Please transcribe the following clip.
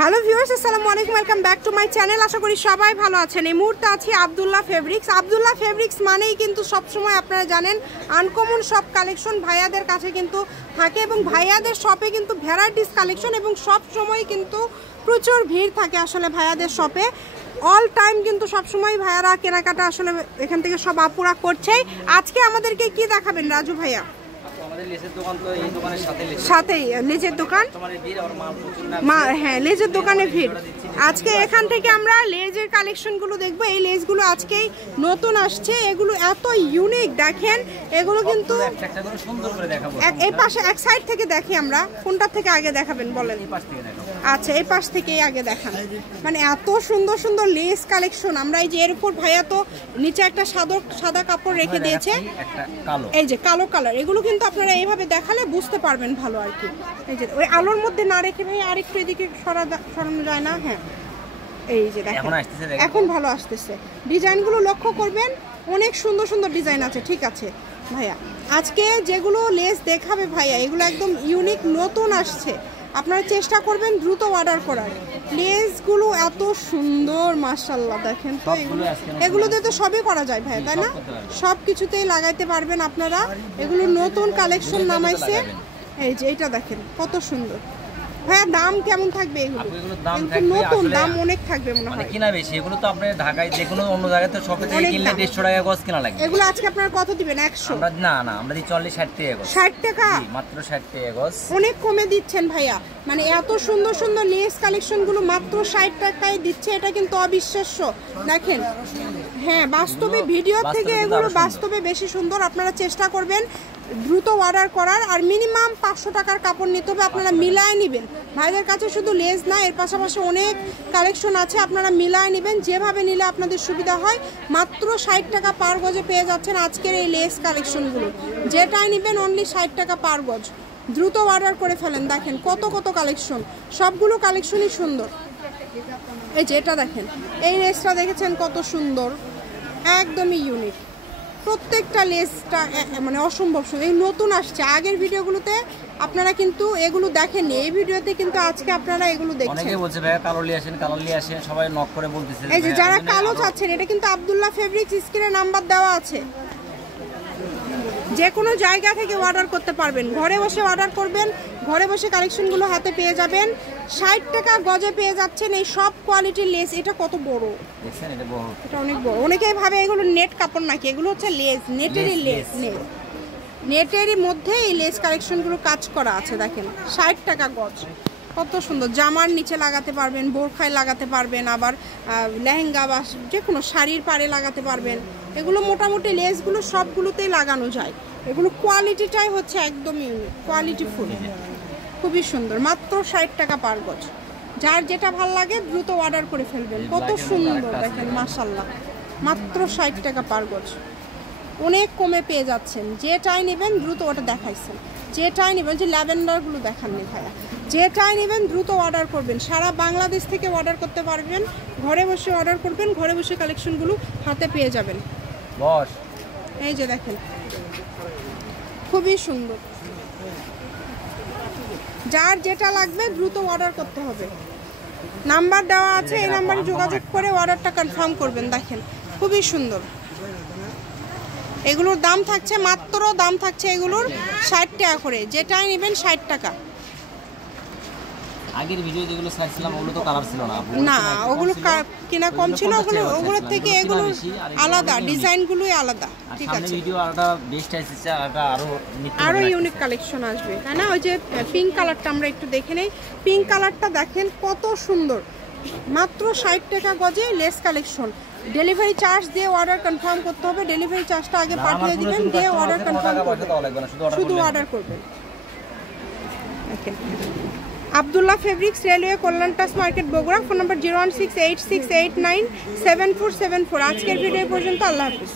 Hello viewers, আসসালামু আলাইকুম, welcome back to my channel. আশা করি সবাই ভালো আছেন। এই মুহূর্তে আছি আব্দুল্লাহ ফেব্রিক্স। আব্দুল্লাহ ফেব্রিক্স মানেই কিন্তু সবসময় আপনারা জানেন আনকমন সব কালেকশন ভাইয়াদের কাছে কিন্তু থাকে এবং ভাইয়াদের শপে কিন্তু ভ্যারাইটিস কালেকশন এবং সব সময় কিন্তু প্রচুর ভিড় থাকে আসলে ভাইয়াদের শপে। অল টাইম কিন্তু সবসময় ভাইয়ারা কেনাকাটা আসলে এখান থেকে সব আপুরা করছেই। আজকে আমাদেরকে কি দেখাবেন রাজু ভাইয়া? সাথেই লেজের দোকান, হ্যাঁ লেজের দোকানে ভিড়। আজকে এখান থেকে আমরা লেজের কালেকশনগুলো দেখবো। এই লেজগুলো আজকেই নতুন আসছে, এগুলো এত ইউনিক দেখেন। এগুলো কিন্তু এই পাশে এক সাইড থেকে দেখি আমরা, কোনটা থেকে আগে দেখাবেন বলেন? আচ্ছা এই পাশ থেকেই আগে দেখান। মানে এত সুন্দর সুন্দর লেস কালেকশন। আমরা এই যে এর উপর ভাইয়া তো নিচে একটা সাদা কাপড় রেখে দিয়েছে, এই যে কালো কালার। এগুলো কিন্তু আপনারা এইভাবে দেখালে বুঝতে পারবেন ভালো আর কি। এই যে ওই আলোর মধ্যে না রেখে ভাই আরেকটু এদিকে সরানো যায় না? হ্যাঁ এই যে দেখেন এখন ভালো আসতেছে। ডিজাইনগুলো লক্ষ্য করবেন, অনেক সুন্দর সুন্দর ডিজাইন আছে। ঠিক আছে ভাইয়া, আজকে যেগুলো লেস দেখাবে ভাইয়া এগুলো একদম ইউনিক নতুন আসছে। আপনারা চেষ্টা করবেন দ্রুত অর্ডার করার। লেসগুলো এত সুন্দর মাশাআল্লাহ দেখেন তো। এগুলোতে তো সবই করা যায় ভাই, তাই না? সব কিছুতেই লাগাইতে পারবেন আপনারা। এগুলো নতুন কালেকশন নামাইছে। এই যে এটা দেখেন কত সুন্দর ভাইয়া। দাম কেমন থাকবে এগুলো? নতুন দাম অনেক থাকবে মনে হয়। কিনা বেশি এগুলো তো আপনি ঢাকায় যে কোনো অন্য জায়গায় তো শপে থেকে কিনলে 150 টাকা গজ কিনা লাগে। এগুলো আজকে আপনারা কত দিবেন? 100? না আমরা দিই 40-60 টাকা গজ। 60 টাকা? মাত্র 60 টাকা গজ। অনেক কমে দিচ্ছেন ভাইয়া। মানে এত সুন্দর সুন্দর লেস কালেকশন গুলো মাত্র 60 টাকায় দিচ্ছে, এটা কিন্তু অবিশ্বাস্য দেখেন। হ্যাঁ বাস্তবে ভিডিও থেকে এগুলো বাস্তবে বেশি সুন্দর। আপনারা চেষ্টা করবেন দ্রুত অর্ডার করার। আর মিনিমাম 500 টাকার কাপড় নিতে হবে, আপনারা মিলায় নেবেন। ভাইদের কাছে শুধু লেস না, এর পাশাপাশি অনেক কালেকশন আছে, আপনারা মিলায় নেবেন। যেভাবে নিলে আপনাদের সুবিধা হয়। মাত্র 60 টাকা পার গজে পেয়ে যাচ্ছেন আজকের এই লেস কালেকশনগুলো। যেটাই নেবেন অনলি 60 টাকা পার গজ। দ্রুত অর্ডার করে ফেলেন। দেখেন কত কত কালেকশন, সবগুলো কালেকশনই সুন্দর। এই যে এটা দেখেন, এই লেসটা দেখেছেন কত সুন্দর, একদমই ইউনিক। প্রত্যেকটা লেসটা মানে অসম্ভব সুন্দর। এই নতুন আসছে, আগের ভিডিওগুলোতে আপনারা কিন্তু এগুলো দেখেননি, এই ভিডিওতে কিন্তু আজকে আপনারা এগুলো দেখছেন। অনেকে বলছে ভাই কালো নিয়ে আসেন, সবাই নক করে বলতেছে। এই যে যারা কালো চাচ্ছেন, এটা কিন্তু আব্দুল্লাহ ফেব্রিক্স, স্ক্রিনে নাম্বার দেওয়া আছে। যে কোনো জায়গা থেকে অর্ডার করতে পারবেন, ঘরে বসে অর্ডার করবেন, ঘরে বসে কালেকশনগুলো হাতে পেয়ে যাবেন। 60 টাকা গজে পেয়ে যাচ্ছেন এই সব কোয়ালিটির লেস। এটা কত বড় দেখছেন, এটা বড়, এটা অনেক বড়। অনেকেই ভাবে এগুলো নেট কাপড় নাকি, এগুলো হচ্ছে লেস, নেটেরই লেস। নেটেরই মধ্যে এই লেস কালেকশনগুলো কাজ করা আছে দেখেন। 60 টাকা গজ, কত সুন্দর। জামার নিচে লাগাতে পারবেন, বোরখায় লাগাতে পারবেন, আবার লেহেঙ্গা বা যে কোনো শাড়ির পাড়ে লাগাতে পারবেন। এগুলো মোটামুটি লেসগুলো সবগুলোতেই লাগানো যায়। এগুলো কোয়ালিটিটাই হচ্ছে একদম ইউনিক, কোয়ালিটি ফুল, খুবই সুন্দর। মাত্র 60 টাকা পার গজ। যার যেটা ভাল লাগে দ্রুত অর্ডার করে ফেলবেন। কত সুন্দর দেখেন মাশাআল্লাহ। মাত্র 60 টাকা পার গজ, অনেক কমে পেয়ে যাচ্ছেন। যেটাই নেবেন দ্রুত, ওটা দেখাইছেন, যেটাই নেবেন। যে ল্যাভেন্ডারগুলো দেখাননি ভাইয়া, যেটাই নেবেন দ্রুত অর্ডার করবেন। সারা বাংলাদেশ থেকে অর্ডার করতে পারবেন, ঘরে বসে অর্ডার করবেন, ঘরে বসে কালেকশনগুলো হাতে পেয়ে যাবেন। এই যে দেখেন খুবই সুন্দর। যার যেটা লাগবে দ্রুত অর্ডার করতে হবে। নাম্বার দেওয়া আছে, এই নাম্বারে যোগাযোগ করে অর্ডারটা কনফার্ম করবেন। দেখেন খুবই সুন্দর। এগুলোর দাম থাকছে মাত্র, দাম থাকছে এগুলোর 60 টাকা করে। যেটাই নেবেন 60 টাকা। আগের ভিডিও যেগুলো ছাড়ছিলাম ওগুলো তো কালার ছিল না, ওগুলো কিনা কম ছিল। ওগুলোর থেকে এগুলো আলাদা, ডিজাইনগুলোই আলাদা। ঠিক আছে, ভিডিও আলাদা বেস্ট আসছে, আরো ইউনিক কালেকশন আসবে, তাই না? ওই যে পিঙ্ক কালারটা আমরা একটু দেখে নেই। পিঙ্ক কালারটা দেখেন কত সুন্দর। মাত্র 60 টাকা গজে লেস কালেকশন। ডেলিভারি চার্জ দিয়ে অর্ডার কনফার্ম করতে হবে। ডেলিভারি চার্জটা আগে পাঠিয়ে দিবেন, দিয়ে অর্ডার কনফার্ম করবেন, শুধু অর্ডার করবেন। ওকে, আব্দুল্লাহ ফেব্রিক্স, রেলওয়ে কল্যাণ টাস মার্কেট, বগুড়া। ফোন নম্বর 01686897474। আজকের ভিডিও পর্যন্ত। আল্লাহ হাফিজ।